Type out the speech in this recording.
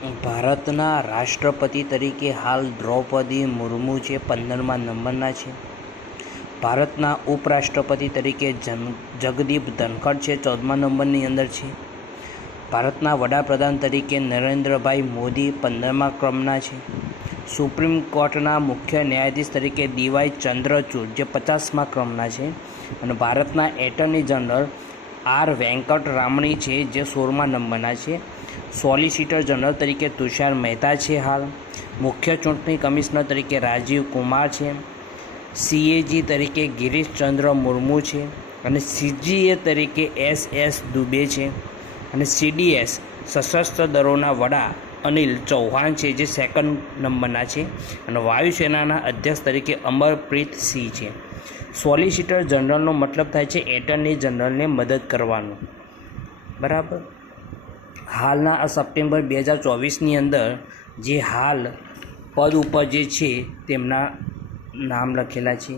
ભારતના રાષ્ટ્રપતિ તરીકે હાલ દ્રૌપદી મુર્મુ છે પંદરમા નંબરના છે. ભારતના ઉપરાષ્ટ્રપતિ તરીકે જન, જગદીપ ધનખડ છે ચૌદમા નંબરની અંદર છે. ભારતના વડાપ્રધાન તરીકે નરેન્દ્રભાઈ મોદી પંદરમા ક્રમના છે. સુપ્રીમ કોર્ટના મુખ્ય ન્યાયાધીશ તરીકે ડીવાય ચંદ્રચૂડ જે પચાસમા ક્રમના છે અને ભારતના attorney general R Venkata Ramani છે જે સોળમા નંબરના છે. સોલિસિટર જનરલ તરીકે તુષાર મહેતા છે હાલ. મુખ્ય ચૂંટણી કમિશનર તરીકે રાજીવ કુમાર છે. સીએજી તરીકે ગિરીશચંદ્ર મુર્મુ છે અને સીજીએ તરીકે એસ એસ દુબે છે. અને સીડીએસ સશસ્ત્ર દળોના વડા અનિલ ચૌહાણ છે જે સેકન્ડ નંબરના છે અને વાયુસેનાના અધ્યક્ષ તરીકે અમરપ્રીત સિંહ છે. સોલિસિટર જનરલનો મતલબ થાય છે એટર્ની જનરલને મદદ કરવાનું. બરાબર? હાલના આ સપ્ટેમ્બર બે હજાર ચોવીસની અંદર જે હાલ પદ ઉપર જે છે તેમના નામ લખેલા છે.